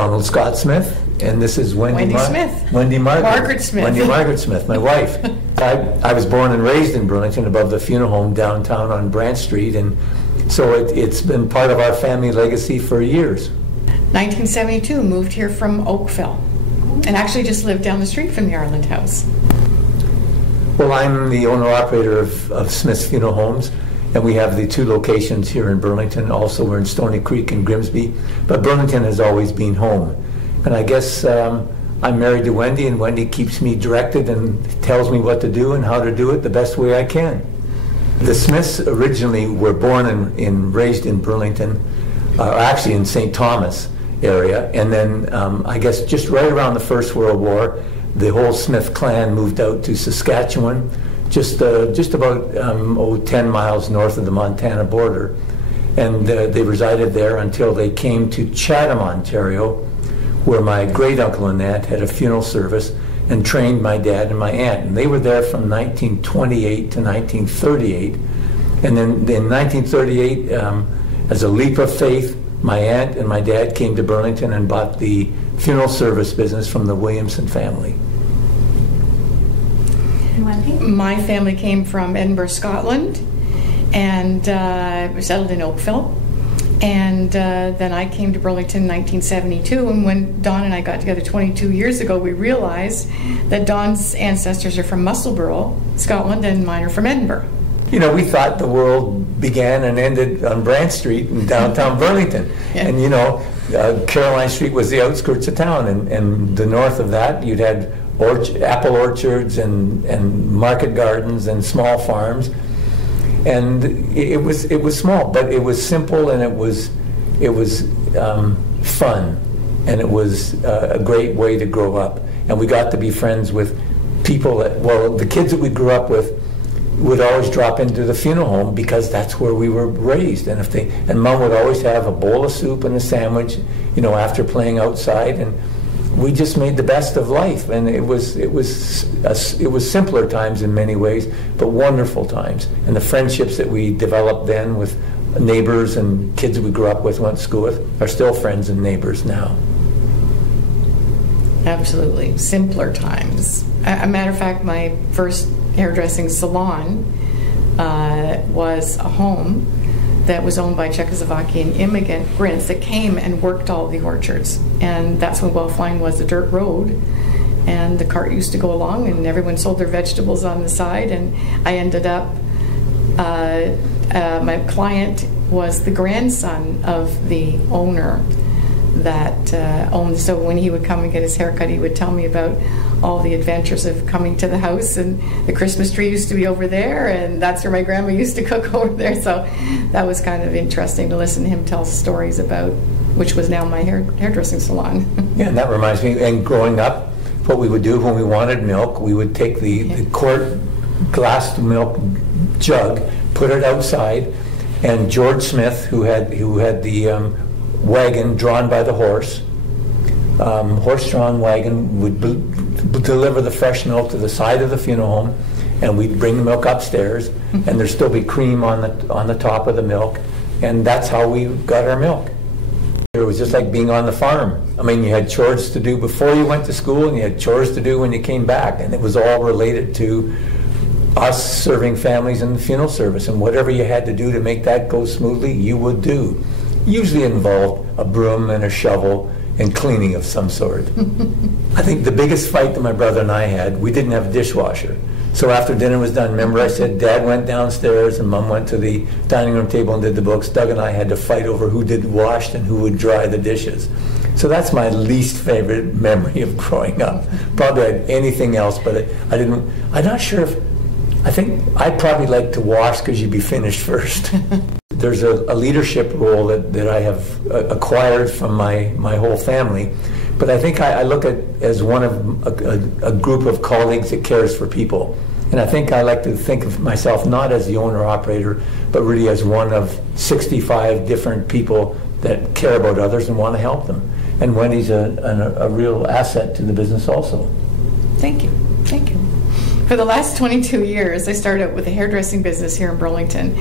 Donald Scott Smith, and this is Wendy Smith. Wendy Margaret Smith. Wendy Margaret Smith, my wife. I was born and raised in Burlington above the funeral home downtown on Brant Street, and so it's been part of our family legacy for years. 1972, moved here from Oakville, and actually just lived down the street from the Ireland House. Well, I'm the owner-operator of Smith's Funeral Homes, and we have the 2 locations here in Burlington. Also, we're in Stony Creek and Grimsby, but Burlington has always been home. And I guess I'm married to Wendy, and Wendy keeps me directed and tells me what to do and how to do it the best way I can. The Smiths originally were born and raised in Burlington, actually in St. Thomas area, and then I guess just right around the First World War, the whole Smith clan moved out to Saskatchewan, just about 10 miles north of the Montana border, and they resided there until they came to Chatham, Ontario, where my great uncle and aunt had a funeral service and trained my dad and my aunt, and they were there from 1928 to 1938, and then in 1938, as a leap of faith, my aunt and my dad came to Burlington and bought the funeral service business from the Williamson family. Wendy? My family came from Edinburgh, Scotland, and settled in Oakville. And then I came to Burlington in 1972, and when Don and I got together 22 years ago, we realized that Don's ancestors are from Musselburgh, Scotland, and mine are from Edinburgh. You know, we thought the world began and ended on Brant Street in downtown Burlington. Yeah. And, you know, Caroline Street was the outskirts of town, and the north of that, you'd had apple orchards and market gardens and small farms. And it was small, but it was simple, and it was fun, and it was a great way to grow up. And we got to be friends with people the kids that we grew up with would always drop into the funeral home because that's where we were raised. And Mom would always have a bowl of soup and a sandwich, you know, after playing outside, and we just made the best of life. And it was simpler times in many ways, but wonderful times. And the friendships that we developed then with neighbors and kids we grew up with, went to school with, are still friends and neighbors now. Absolutely, simpler times. A matter of fact, my first hairdressing salon was a home that was owned by Czechoslovakian immigrants that came and worked all the orchards. And that's when Wellfline was a dirt road. And the cart used to go along, and everyone sold their vegetables on the side. And I ended up, my client was the grandson of the owner that owned. So when he would come and get his haircut, he would tell me about all the adventures of coming to the house, and the Christmas tree used to be over there, and that's where my grandma used to cook over there. So that was kind of interesting to listen to him tell stories about, which was now my hairdressing salon. Yeah, and that reminds me, and growing up, what we would do when we wanted milk, we would take the quart glass milk jug, put it outside, and George Smith, who had the wagon drawn by the horse-drawn wagon, would deliver the fresh milk to the side of the funeral home, and we'd bring the milk upstairs, and there'd still be cream on the top of the milk, and that's how we got our milk. It was just like being on the farm. I mean, you had chores to do before you went to school, and you had chores to do when you came back, and it was all related to us serving families in the funeral service, and whatever you had to do to make that go smoothly, you would do. Usually involved a broom and a shovel and cleaning of some sort. I think the biggest fight that my brother and I had, we didn't have a dishwasher. So after dinner was done, remember I said Dad went downstairs and Mom went to the dining room table and did the books. Doug and I had to fight over who did washed and who would dry the dishes. So that's my least favorite memory of growing up. Probably had anything else, but I'm not sure if, I think I'd probably like to wash because you'd be finished first. There's a leadership role that I have acquired from my whole family, but I think I look at as one of a group of colleagues that cares for people. And I think I like to think of myself not as the owner-operator, but really as one of 65 different people that care about others and want to help them. And Wendy's a real asset to the business also. Thank you. Thank you. For the last 22 years, I started out with a hairdressing business here in Burlington.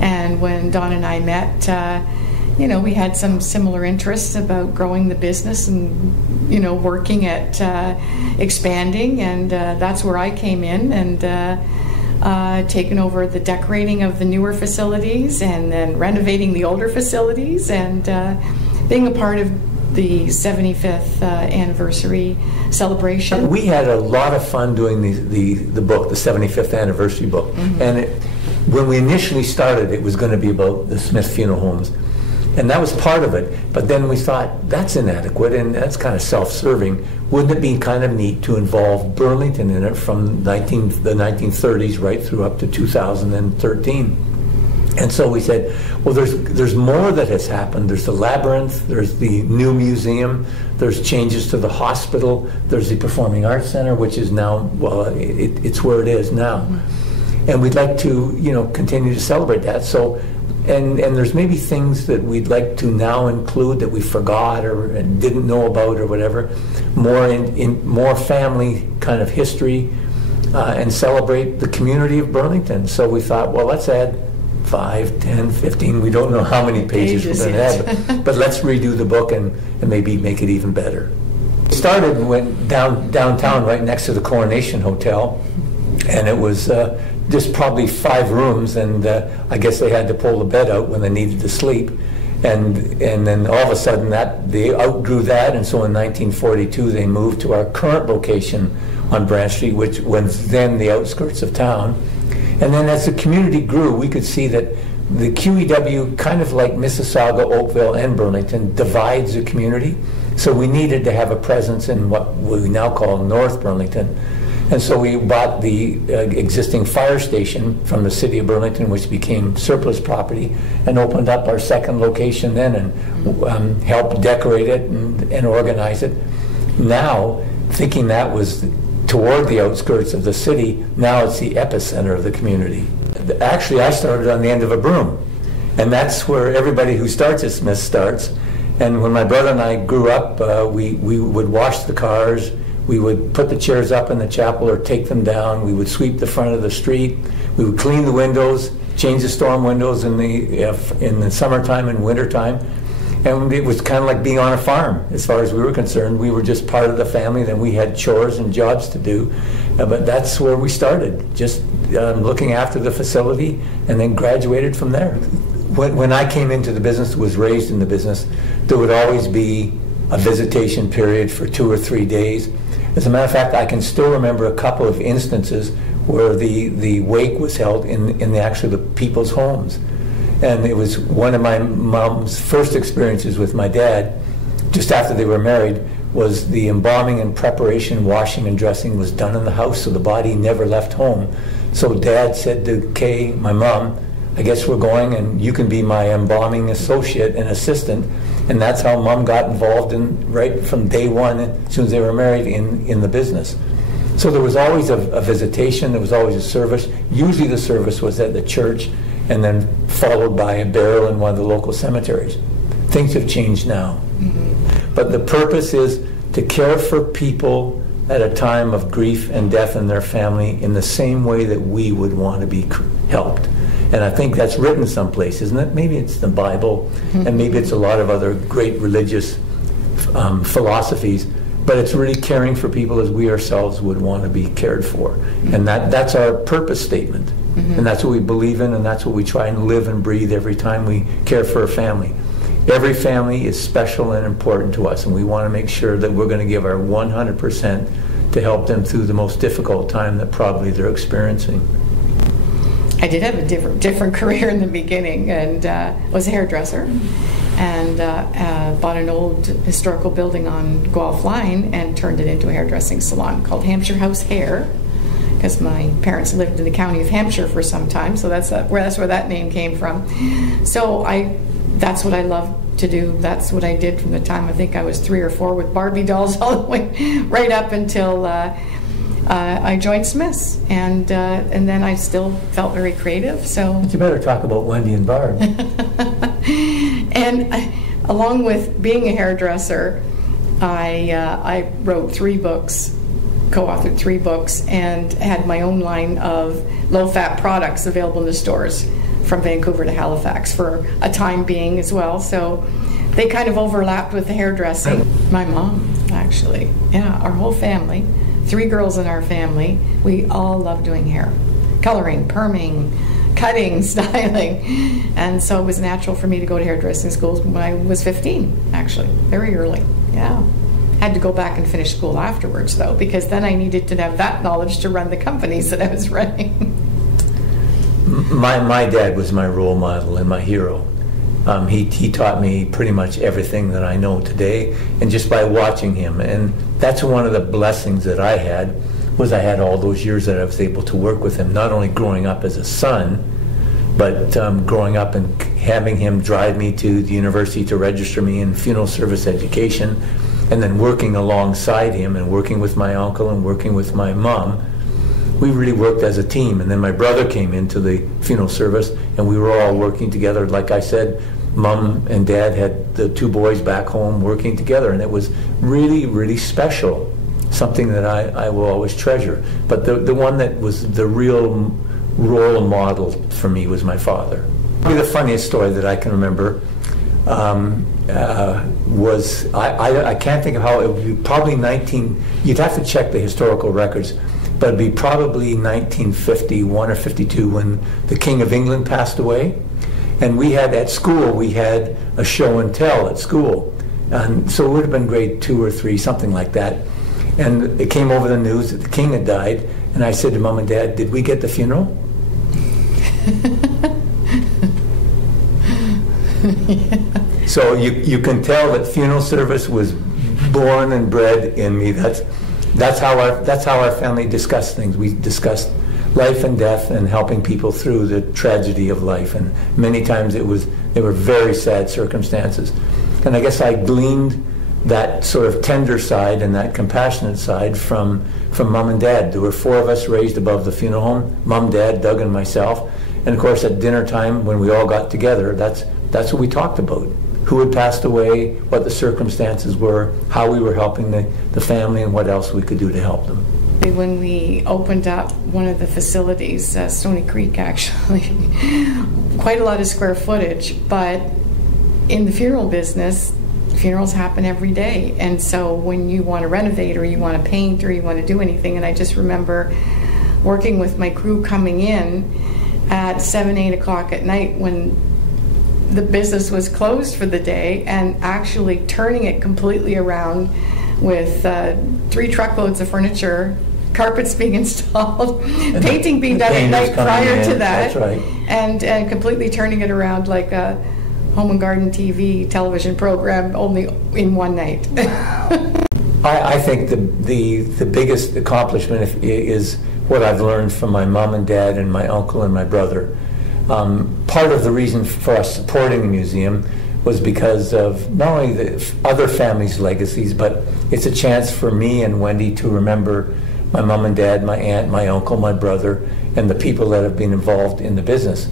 And when Don and I met, we had some similar interests about growing the business and, working at expanding, and that's where I came in and taken over the decorating of the newer facilities and then renovating the older facilities and being a part of the 75th anniversary celebration. We had a lot of fun doing the book, the 75th anniversary book. Mm-hmm. And when we initially started, it was going to be about the Smith funeral homes. And that was part of it. But then we thought, that's inadequate and that's kind of self-serving. Wouldn't it be kind of neat to involve Burlington in it from the 1930s right through up to 2013? And so we said, well, there's more that has happened. There's the labyrinth, there's the new museum, there's changes to the hospital, there's the Performing Arts Center, which is now, well, it's where it is now. Mm-hmm. And we'd like to, continue to celebrate that. So, and there's maybe things that we'd like to now include that we forgot or didn't know about or whatever, more in more family kind of history, and celebrate the community of Burlington. So we thought, well, let's add 5, 10, 15, we don't know how many pages we're going to have, but let's redo the book and maybe make it even better. We started and went downtown right next to the Coronation Hotel, and it was just probably 5 rooms, and I guess they had to pull the bed out when they needed to sleep, and then all of a sudden they outgrew that, and so in 1942 they moved to our current location on Brant Street, which was then the outskirts of town. And then as the community grew, we could see that the QEW, kind of like Mississauga, Oakville, and Burlington, divides the community. So we needed to have a presence in what we now call North Burlington. And so we bought the existing fire station from the city of Burlington, which became surplus property, and opened up our second location then and helped decorate it and organize it. Now, thinking that was toward the outskirts of the city, now it's the epicenter of the community. Actually, I started on the end of a broom, and that's where everybody who starts at Smith starts. And when my brother and I grew up, we would wash the cars, we would put the chairs up in the chapel or take them down, we would sweep the front of the street, we would clean the windows, change the storm windows in the summertime and wintertime. And it was kind of like being on a farm as far as we were concerned. We were just part of the family, then we had chores and jobs to do. But that's where we started, just looking after the facility, and then graduated from there. When I came into the business, was raised in the business, there would always be a visitation period for 2 or 3 days. As a matter of fact, I can still remember a couple of instances where the wake was held in the people's homes. And it was one of my mom's first experiences with my dad, just after they were married, was the embalming and preparation, washing and dressing was done in the house, so the body never left home. So Dad said to Kay, my mom, I guess we're going and you can be my embalming associate and assistant. And that's how Mom got involved right from day one, as soon as they were married, in the business. So there was always a visitation, there was always a service. Usually the service was at the church, and then followed by a burial in one of the local cemeteries. Things have changed now. Mm-hmm. But the purpose is to care for people at a time of grief and death in their family in the same way that we would want to be helped. And I think that's written someplace, isn't it? Maybe it's the Bible, mm-hmm. and maybe it's a lot of other great religious philosophies, but it's really caring for people as we ourselves would want to be cared for. Mm-hmm. And that's our purpose statement. Mm-hmm. And that's what we believe in, and that's what we try and live and breathe every time we care for a family. Every family is special and important to us, and we want to make sure that we're going to give our 100% to help them through the most difficult time that probably they're experiencing. I did have a different career in the beginning, and was a hairdresser, and bought an old historical building on Guelph Line and turned it into a hairdressing salon called Hampshire House Hair, because my parents lived in the county of Hampshire for some time, so that's where that name came from. So that's what I love to do. That's what I did from the time I think I was 3 or 4 with Barbie dolls all the way right up until I joined Smith's, and then I still felt very creative. So you better talk about Wendy and Barb. And along with being a hairdresser, I wrote 3 books, co-authored 3 books, and had my own line of low-fat products available in the stores. from Vancouver to Halifax for a time being as well. So they kind of overlapped with the hairdressing. My mom, actually. Yeah, our whole family. 3 girls in our family. We all love doing hair. Coloring, perming, cutting, styling. And so it was natural for me to go to hairdressing schools when I was 15, actually. Very early. Yeah. Had to go back and finish school afterwards, though, because then I needed to have that knowledge to run the companies that I was running. My dad was my role model and my hero. He taught me pretty much everything that I know today, and just by watching him. And that's one of the blessings that I had, was I had all those years that I was able to work with him, not only growing up as a son, but growing up and having him drive me to the university to register me in funeral service education, and then working alongside him and working with my uncle and working with my mom. We really worked as a team. And then my brother came into the funeral service, and we were all working together. Like I said, Mom and Dad had the 2 boys back home working together, and it was really, really special, something that I will always treasure. But the one that was the real role model for me was my father. Probably the funniest story that I can remember was, I can't think of how, it would be probably you'd have to check the historical records, but it'd be probably 1951 or 52 when the King of England passed away. And we had, at school, we had a show and tell at school. And so it would have been grade 2 or 3, something like that. And it came over the news that the king had died. And I said to Mom and Dad, did we get the funeral? Yeah. So you can tell that funeral service was born and bred in me. That's how our family discussed things. We discussed life and death and helping people through the tragedy of life. And many times they were very sad circumstances. And I guess I gleaned that sort of tender side and that compassionate side from Mom and Dad. There were 4 of us raised above the funeral home: Mom, Dad, Doug, and myself. And of course, at dinner time, when we all got together, that's what we talked about. Who had passed away, what the circumstances were, how we were helping the family, and what else we could do to help them. When we opened up one of the facilities, Stony Creek actually, quite a lot of square footage, but in the funeral business, funerals happen every day. And so when you want to renovate or you want to paint or you want to do anything, and I just remember working with my crew coming in at 7, 8 o'clock at night when the business was closed for the day, and actually turning it completely around with 3 truckloads of furniture, carpets being installed, painting being done at night prior to that. That's right. And completely turning it around like a Home and Garden television program, only in one night. I think the biggest accomplishment is what I've learned from my mom and dad and my uncle and my brother. Part of the reason for us supporting the museum was because of not only the other families' legacies, but it's a chance for me and Wendy to remember my mom and dad, my aunt, my uncle, my brother, and the people that have been involved in the business.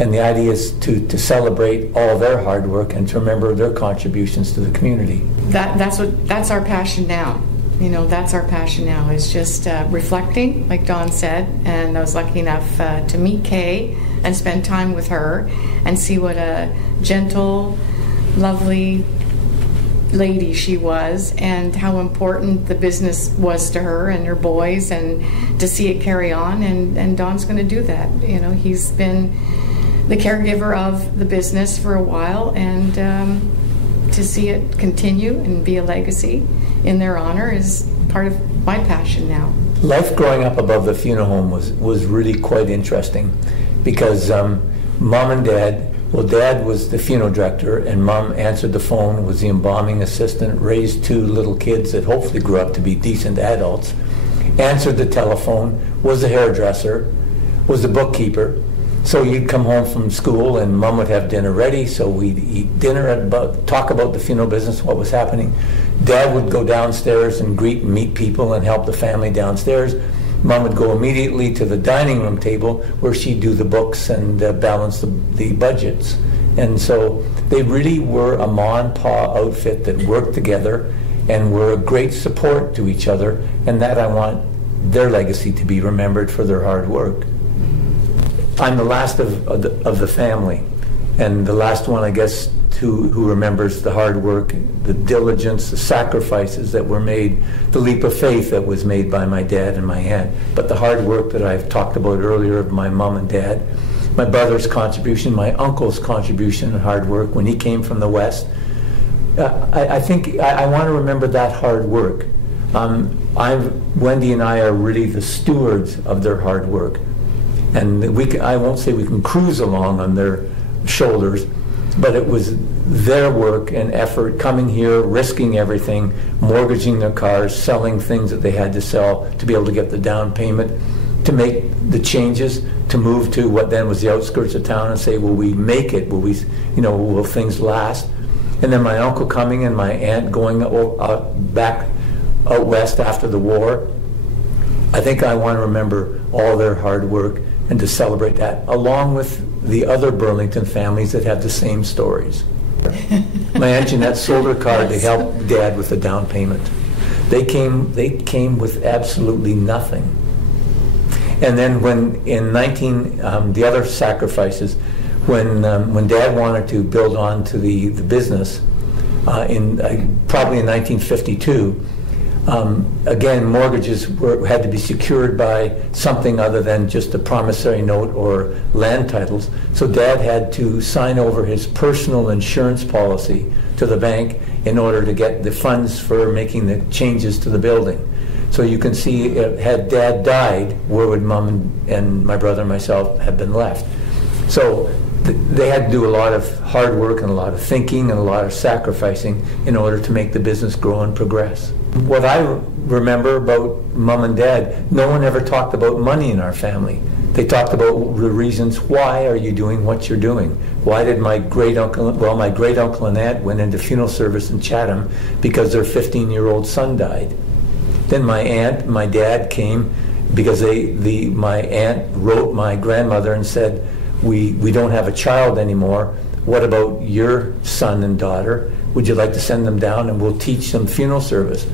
And the idea is to celebrate all their hard work and to remember their contributions to the community. That's our passion now. You know, that's our passion now, is just reflecting, like Dawn said. And I was lucky enough to meet Kay and spend time with her and see what a gentle, lovely lady she was, and how important the business was to her and her boys, and to see it carry on. And Don's going to do that. You know, he's been the caregiver of the business for a while, and to see it continue and be a legacy in their honor is part of my passion now. Life growing up above the funeral home was really quite interesting, because mom and dad, well, dad was the funeral director and mom answered the phone, was the embalming assistant, raised 2 little kids that hopefully grew up to be decent adults, answered the telephone, was the hairdresser, was the bookkeeper. So you'd come home from school and mom would have dinner ready, so we'd eat dinner, talk about the funeral business, what was happening. Dad would go downstairs and greet and meet people and help the family downstairs. Mom would go immediately to the dining room table where she'd do the books and balance the budgets. And so they really were a ma and pa outfit that worked together and were a great support to each other, and that I want their legacy to be remembered for their hard work. I'm the last of the family, and the last one, I guess, who remembers the hard work, the diligence, the sacrifices that were made, the leap of faith that was made by my dad and my aunt. But the hard work that I've talked about earlier of my mom and dad, my brother's contribution, my uncle's contribution and hard work when he came from the West. I think I want to remember that hard work. Wendy and I are really the stewards of their hard work. And I won't say we can cruise along on their shoulders, but it was their work and effort coming here, risking everything, mortgaging their cars, selling things that they had to sell to be able to get the down payment, to make the changes, to move to what then was the outskirts of town and say, will we make it? Will things last? And then my uncle coming and my aunt going back out west after the war. I think I want to remember all their hard work and to celebrate that, along with the other Burlington families that have the same stories. My Aunt Jeanette sold her car to help Dad with the down payment. They came with absolutely nothing. And then the other sacrifices, when Dad wanted to build on to the business, probably in 1952, again, mortgages had to be secured by something other than just a promissory note or land titles. So Dad had to sign over his personal insurance policy to the bank in order to get the funds for making the changes to the building. So you can see, had Dad died, where would Mom and my brother and myself have been left? So they had to do a lot of hard work and a lot of thinking and a lot of sacrificing in order to make the business grow and progress. What I remember about Mom and Dad, no one ever talked about money in our family. They talked about the reasons, why are you doing what you're doing? Why did my great-uncle and aunt went into funeral service in Chatham because their 15-year-old son died. Then my dad came because my aunt wrote my grandmother and said, we don't have a child anymore. What about your son and daughter? Would you like to send them down and we'll teach them funeral service?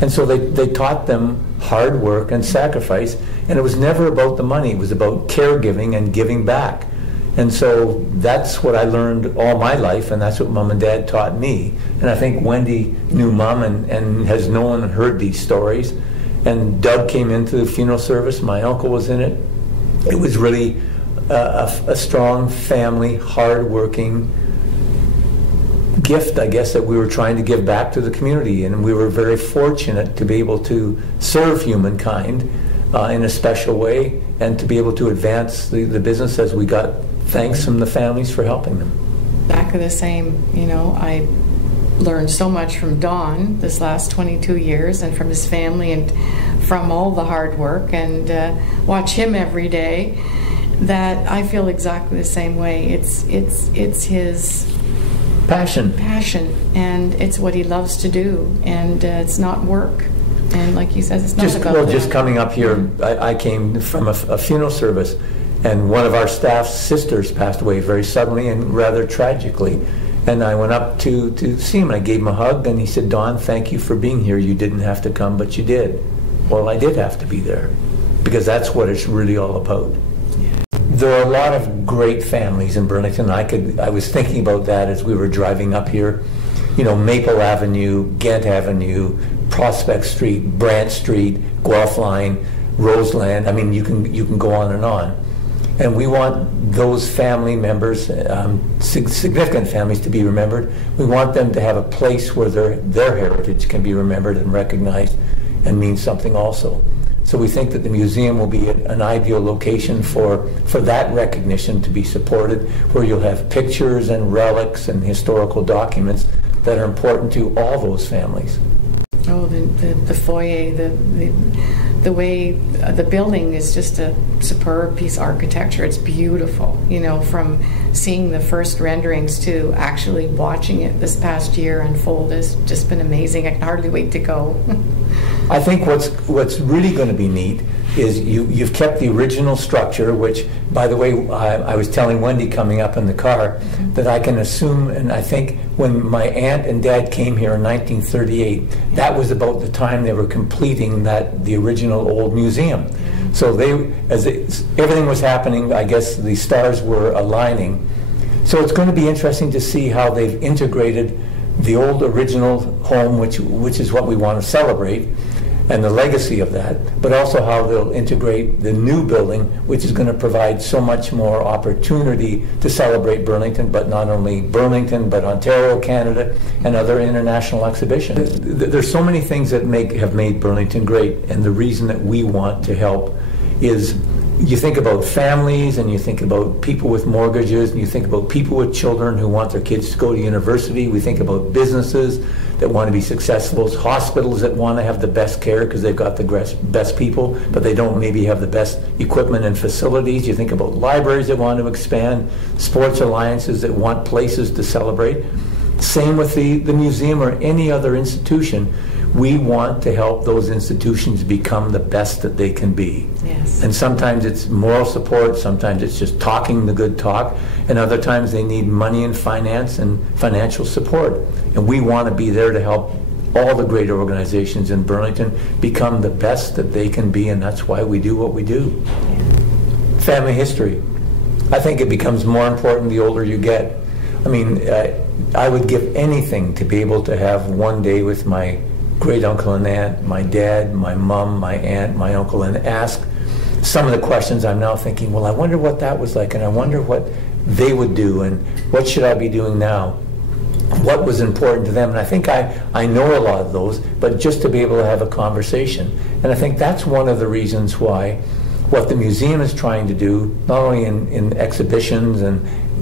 And so they taught them hard work and sacrifice, and it was never about the money. It was about caregiving and giving back. And so that's what I learned all my life, and that's what Mom and Dad taught me. And I think Wendy knew Mom and has known and heard these stories. And Doug came into the funeral service. My uncle was in it. It was really a strong family, hard-working gift, I guess, that we were trying to give back to the community. And we were very fortunate to be able to serve humankind in a special way and to be able to advance the business as we got thanks from the families for helping them. Exactly the same. I learned so much from Don this last 22 years and from his family and from all the hard work, and watch him every day, that I feel exactly the same way. It's his passion, and it's what he loves to do, and it's not work. And like you said, it's not about that. Just coming up here, I came from a funeral service, and one of our staff's sisters passed away very suddenly and rather tragically. And I went up to see him. I gave him a hug, and he said, "Don, thank you for being here. You didn't have to come, but you did." Well, I did have to be there, because that's what it's really all about. There are a lot of great families in Burlington. I was thinking about that as we were driving up here. Maple Avenue, Ghent Avenue, Prospect Street, Brant Street, Guelph Line, Roseland. I mean, you can go on and on. And we want those family members, significant families, to be remembered. We want them to have a place where their heritage can be remembered and recognized and mean something also. So we think that the museum will be an ideal location for that recognition to be supported, where you'll have pictures and relics and historical documents that are important to all those families. Oh, the foyer, the way the building is just a superb piece of architecture. It's beautiful, from seeing the first renderings to actually watching it this past year unfold has just been amazing. I can hardly wait to go. I think what's really going to be neat is you've kept the original structure, which, by the way, I was telling Wendy coming up in the car that I can assume, and I think when my aunt and dad came here in 1938, that was about the time they were completing the original old museum. So everything was happening, I guess the stars were aligning. So it's going to be interesting to see how they've integrated the old original home, which is what we want to celebrate, and the legacy of that, but also how they'll integrate the new building, which is going to provide so much more opportunity to celebrate Burlington, but not only Burlington, but Ontario, Canada, and other international exhibitions. There's so many things that have made Burlington great, and the reason that we want to help is you think about families, and you think about people with mortgages, and you think about people with children who want their kids to go to university. We think about businesses that want to be successful, hospitals that want to have the best care because they've got the best people, but they don't maybe have the best equipment and facilities. You think about libraries that want to expand, sports alliances that want places to celebrate. Same with the museum or any other institution. We want to help those institutions become the best that they can be. Yes. And sometimes it's moral support, sometimes it's just talking the good talk, and other times they need money and finance and financial support. And we want to be there to help all the great organizations in Burlington become the best that they can be, and that's why we do what we do. Yeah. Family history. I think it becomes more important the older you get. I mean, I would give anything to be able to have one day with my great uncle and aunt, my dad, my mom, my aunt, my uncle, and ask some of the questions I'm now thinking, well, I wonder what that was like, and I wonder what they would do, and what should I be doing now? What was important to them? And I think I know a lot of those, but just to be able to have a conversation. And I think that's one of the reasons why what the museum is trying to do, not only in exhibitions,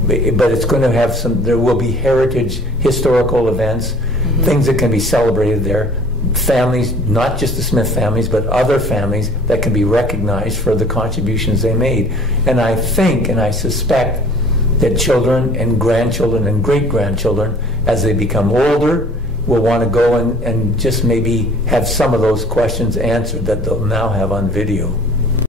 but it's going to have there will be heritage historical events, things that can be celebrated there. Families, not just the Smith families, but other families that can be recognized for the contributions they made. And I think, and I suspect, that children and grandchildren and great-grandchildren, as they become older, will want to go and just maybe have some of those questions answered that they'll now have on video.